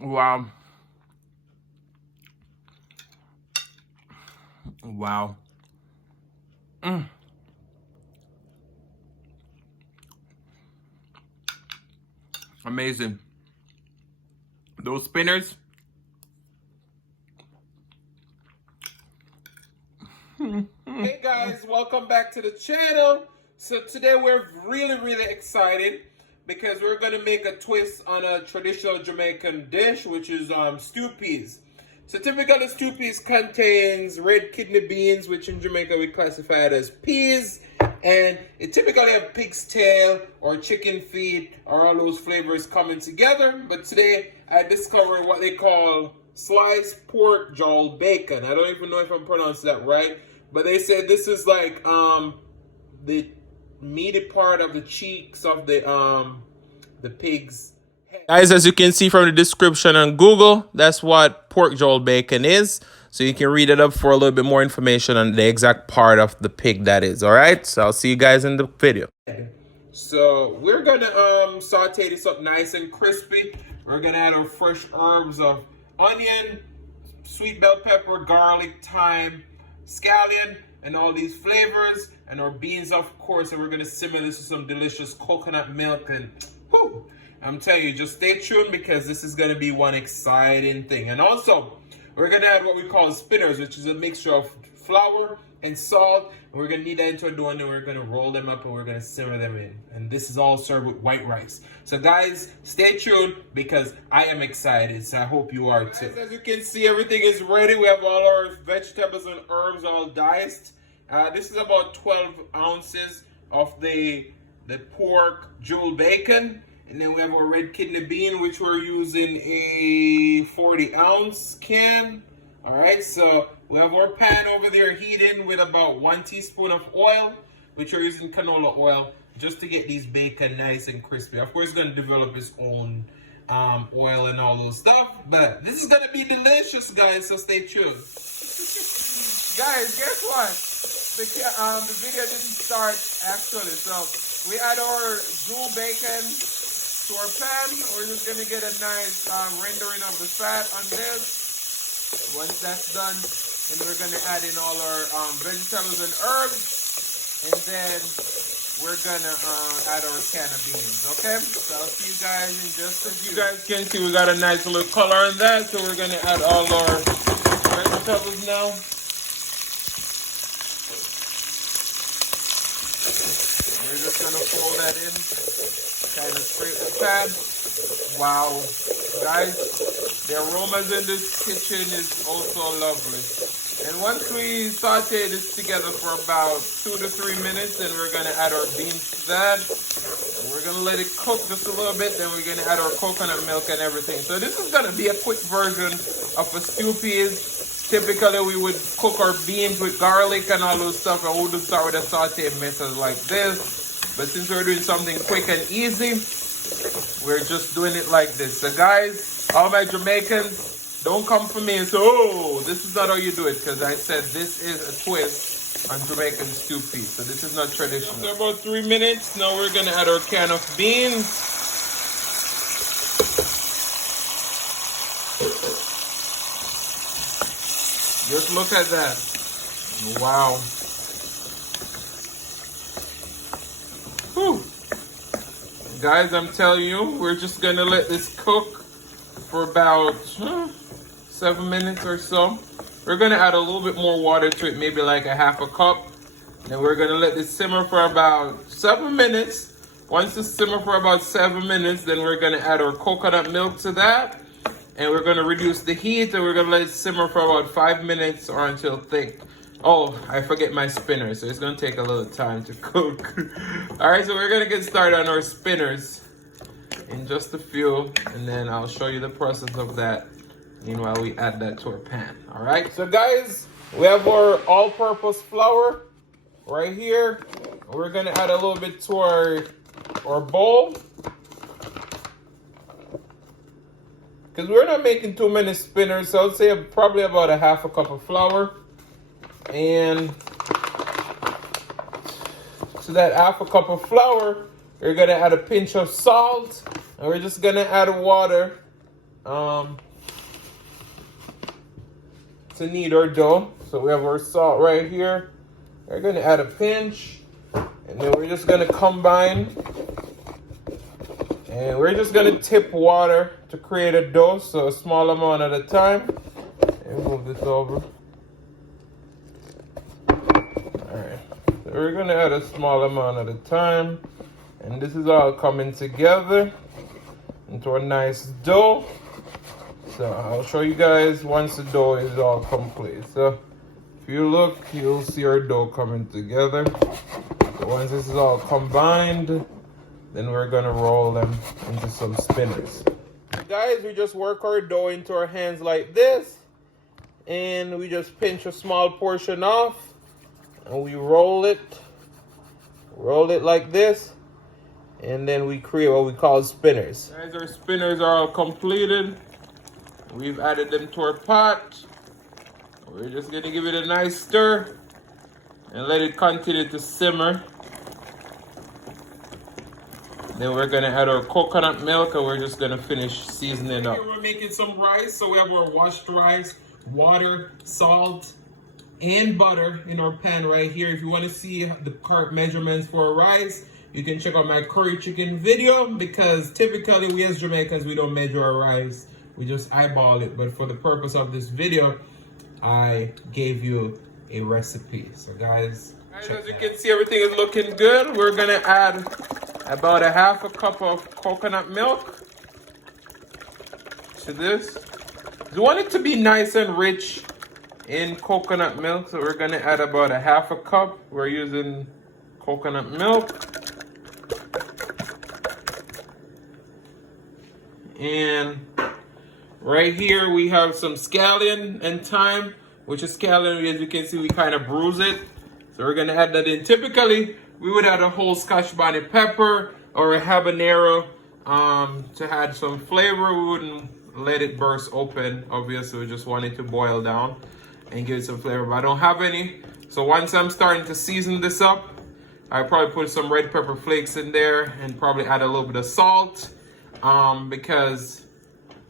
Wow. Wow. Amazing. Those spinners. Hey guys, welcome back to the channel. So today we're really excited because we're gonna make a twist on a traditional Jamaican dish, which is stew peas. So typically stew peas contains red kidney beans, which in Jamaica we classify it as peas, and it typically have pig's tail or chicken feet or all those flavors coming together. But today I discovered what they call sliced pork jowl bacon. I don't even know if I'm pronouncing that right, but they said this is like the meaty part of the cheeks of the pig's head. Guys, as you can see from the description on Google, that's what pork jowl bacon is. So you can read it up for a little bit more information on the exact part of the pig that is. All right, so I'll see you guys in the video. So we're gonna saute this up nice and crispy. We're gonna add our fresh herbs of onion, sweet bell pepper, garlic, thyme, scallion, and all these flavors, and our beans, of course. And we're gonna simmer this with some delicious coconut milk. And whew, I'm telling you, just stay tuned because this is gonna be one exciting thing. And also, we're gonna add what we call spinners, which is a mixture of flour and salt. And we're gonna knead that into a dough, and then we're gonna roll them up and we're gonna simmer them in. And this is all served with white rice. So guys, stay tuned because I am excited. So I hope you are too. Guys, as you can see, everything is ready. We have all our vegetables and herbs all diced. This is about 12 ounces of the pork jowl bacon. And then we have our red kidney bean, which we're using a 40-ounce can. All right, so we have our pan over there heating with about 1 teaspoon of oil, which we're using canola oil, just to get these bacon nice and crispy. Of course, it's going to develop its own oil and all those stuff, but this is going to be delicious, guys, so stay tuned. Guys, guess what? The video didn't start actually, so we add our jowl bacon to our pan. We're just going to get a nice rendering of the fat on this. Once that's done, then we're going to add in all our vegetables and herbs, and then we're going to add our can of beans, okay? So I'll see you guys in just a few. You guys can see we got a nice little color in that, so we're going to add all our vegetables now. We're just going to fold that in, kind of scrape the pan. Wow, guys, the aromas in this kitchen is also lovely. And once we saute this together for about 2 to 3 minutes, then we're going to add our beans to that. We're going to let it cook just a little bit, then we're going to add our coconut milk and everything. So this is going to be a quick version of a stew peas. Typically, we would cook our beans with garlic and all those stuff, and we would start with a saute method like this. But since we're doing something quick and easy, we're just doing it like this. So guys, all my Jamaicans, don't come for me and say, oh, this is not how you do it, because I said this is a twist on Jamaican stew peas. So this is not traditional. After about 3 minutes, now we're going to add our can of beans. Just look at that. Wow. Whew. Guys, I'm telling you, we're just going to let this cook for about 7 minutes or so. We're going to add a little bit more water to it, maybe like a half a cup. And we're going to let this simmer for about 7 minutes. Once it's simmer for about 7 minutes, then we're going to add our coconut milk to that. And we're going to reduce the heat, and we're going to let it simmer for about 5 minutes or until thick. Oh, I forget my spinner, so it's going to take a little time to cook. All right, so we're going to get started on our spinners in just a few, and then I'll show you the process of that. Meanwhile, we add that to our pan. All right, so guys, we have our all-purpose flour right here. We're going to add a little bit to our bowl, because we're not making too many spinners, so I'd say probably about a half a cup of flour. And to that half a cup of flour, you're going to add a pinch of salt, And we're just gonna add water to knead our dough. So we have our salt right here. We're gonna add a pinch, and then we're just gonna combine. And we're just gonna tip water to create a dough, so a small amount at a time. And move this over. Alright, so we're gonna add a small amount at a time. And this is all coming together into a nice dough. So I'll show you guys once the dough is all complete. So if you look, you'll see our dough coming together. So once this is all combined, then we're gonna roll them into some spinners. Guys, we just work our dough into our hands like this, and we just pinch a small portion off, and we roll it like this, and then we create what we call spinners. Guys, our spinners are all completed. We've added them to our pot. We're just gonna give it a nice stir and let it continue to simmer. Then we're gonna add our coconut milk, and we're just gonna finish seasoning up. Here we're making some rice, so we have our washed rice, water, salt, and butter in our pan right here. If you want to see the correct measurements for rice, you can check out my curry chicken video, because typically we as Jamaicans, we don't measure our rice, we just eyeball it. But for the purpose of this video, I gave you a recipe. So guys, as you can see, everything is looking good. We're gonna add about a half a cup of coconut milk to this. You want it to be nice and rich in coconut milk, so we're gonna add about a half a cup. We're using coconut milk. And right here we have some scallion and thyme, which is scallion, as you can see, we kind of bruise it. So we're gonna add that in. Typically, we would add a whole Scotch bonnet pepper or a habanero to add some flavor. We wouldn't let it burst open. Obviously, we just want it to boil down and give it some flavor, but I don't have any. So once I'm starting to season this up, I probably put some red pepper flakes in there and probably add a little bit of salt, because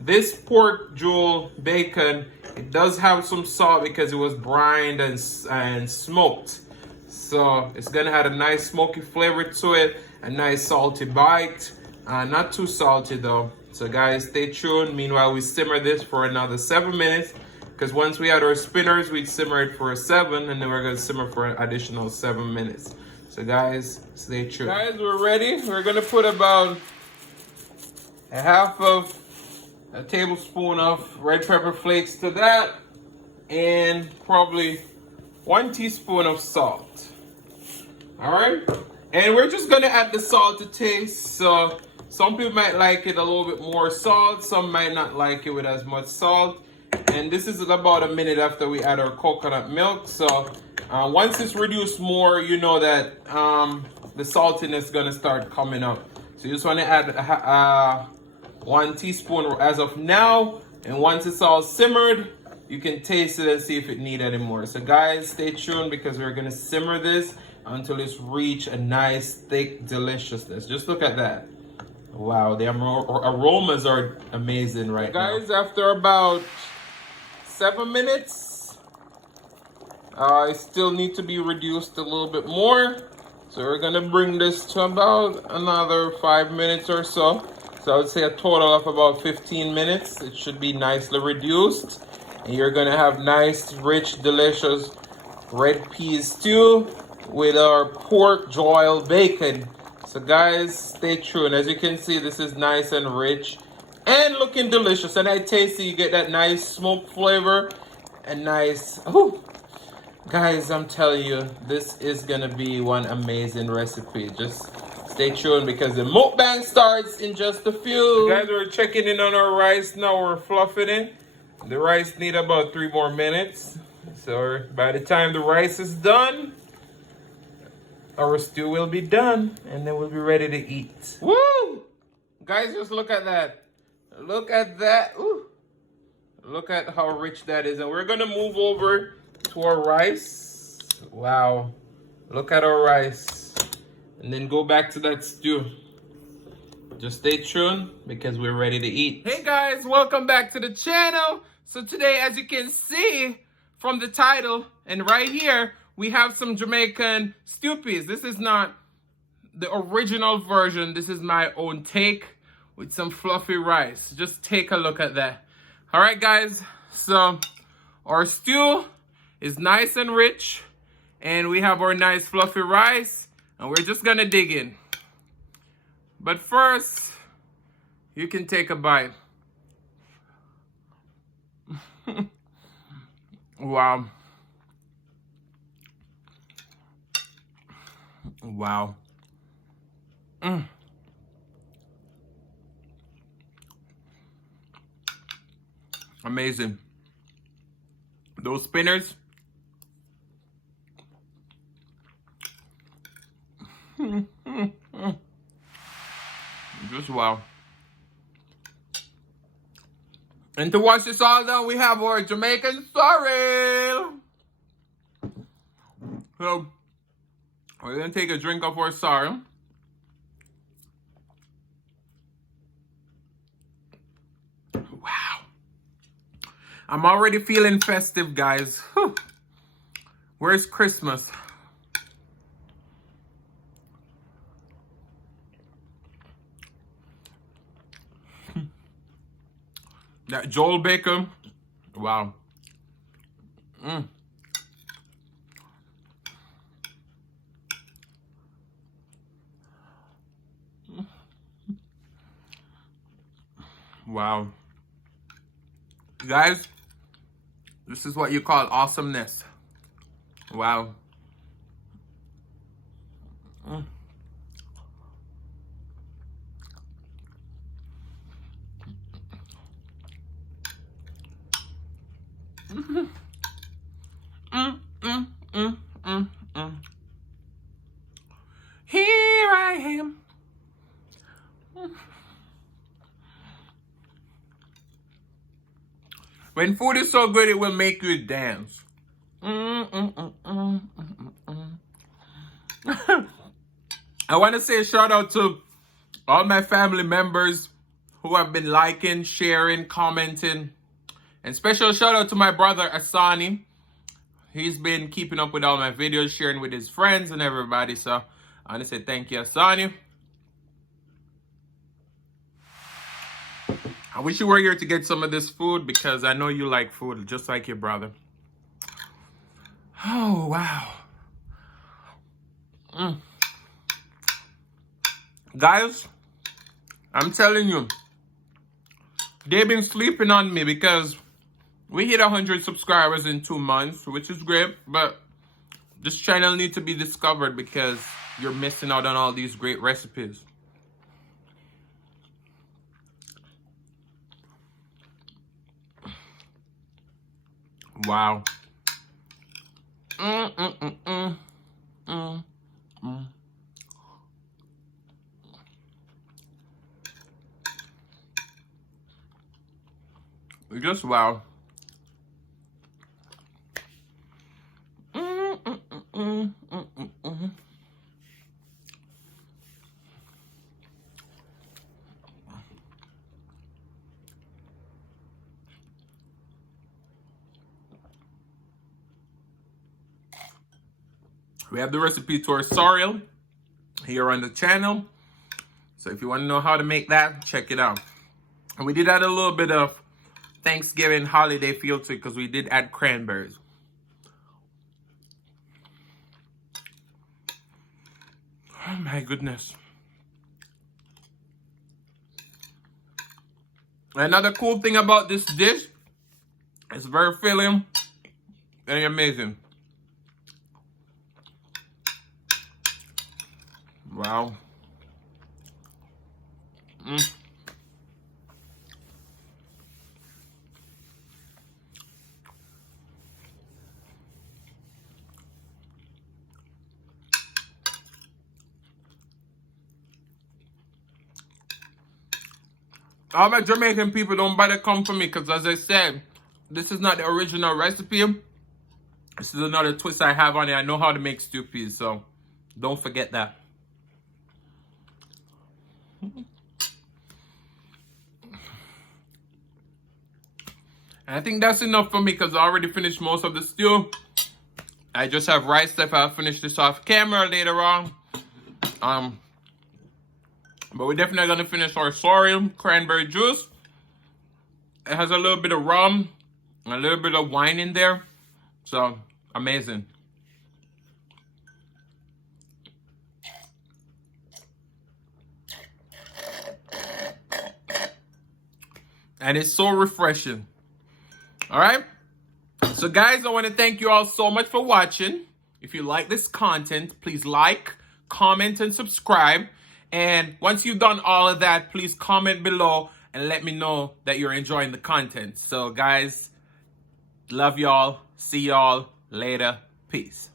this pork jewel bacon, it does have some salt because it was brined and smoked. So it's gonna have a nice smoky flavor to it, a nice salty bite. Not too salty though. So guys, stay tuned. Meanwhile, we simmer this for another 7 minutes, because once we add our spinners, we'd simmer it for 7, and then we're gonna simmer for an additional 7 minutes. So guys, stay tuned. Guys, we're ready. We're gonna put about a half of a tablespoon of red pepper flakes to that, and probably 1 teaspoon of salt. All right, and we're just gonna add the salt to taste. So some people might like it a little bit more salt, some might not like it with as much salt. And this is about a minute after we add our coconut milk. So once it's reduced more, you know that the saltiness is gonna start coming up. So you just want to add 1 teaspoon as of now, and once it's all simmered, you can taste it and see if it needs any more. So guys, stay tuned, because we're gonna simmer this until it's reached a nice thick deliciousness. Just look at that. Wow, the aromas are amazing right now. Guys, after about 7 minutes, it still needs to be reduced a little bit more. So we're gonna bring this to about another 5 minutes or so. So I would say a total of about 15 minutes. It should be nicely reduced. And you're gonna have nice, rich, delicious red peas stew with our pork joil bacon. So guys, stay tuned. As you can see, this is nice and rich and looking delicious. And I taste it, you get that nice smoke flavor and nice, ooh. Guys, I'm telling you, this is gonna be one amazing recipe. Just stay tuned, because the mukbang starts in just a few. Guys, we're checking in on our rice now. We're fluffing it. The rice need about 3 more minutes. So by the time the rice is done, our stew will be done, and then we'll be ready to eat. Woo! Guys, just look at that. Look at that. Ooh. Look at how rich that is. And we're gonna move over to our rice. Wow. Look at our rice. And then go back to that stew. Just stay tuned because we're ready to eat. Hey guys, welcome back to the channel. So today, as you can see from the title and right here, we have some Jamaican stewpeas. This is not the original version. This is my own take with some fluffy rice. Just take a look at that. All right, guys. So our stew is nice and rich, and we have our nice fluffy rice, and we're just gonna dig in. But first, you can take a bite. Wow. Wow. Amazing. Those spinners. Just wow. And to wash this all down, we have our Jamaican sorrel. So we're gonna take a drink of our sorrel. Wow. I'm already feeling festive, guys. Whew. Where's Christmas? That Joel Baker, wow. Wow. Guys, this is what you call awesomeness. Wow. Here I am. When food is so good, it will make you dance. I want to say a shout out to all my family members who have been liking, sharing, commenting. And special shout out to my brother Asani. He's been keeping up with all my videos, sharing with his friends and everybody. So I want to say thank you, Asani. I wish you were here to get some of this food because I know you like food just like your brother. Oh, wow. Guys, I'm telling you, they've been sleeping on me because we hit 100 subscribers in 2 months, which is great, but this channel needs to be discovered because you're missing out on all these great recipes. Wow. Just wow. We have the recipe to our sorrel here on the channel. So if you want to know how to make that, check it out. And we did add a little bit of Thanksgiving holiday feel to it because we did add cranberries. Oh my goodness. Another cool thing about this dish, it's very filling and amazing. Wow. All my Jamaican people, don't bother come for me because, as I said, this is not the original recipe. This is another twist I have on it. I know how to make stewpeas, so don't forget that. And I think that's enough for me because I already finished most of the stew. I just have rice left. I'll finish this off camera later on. But we're definitely going to finish our sorghum cranberry juice. It has a little bit of rum, a little bit of wine in there. So, amazing. And it's so refreshing. All right? So, guys, I want to thank you all so much for watching. If you like this content, please like, comment, and subscribe. And once you've done all of that, please comment below and let me know that you're enjoying the content. So, guys, love y'all. See y'all later. Peace.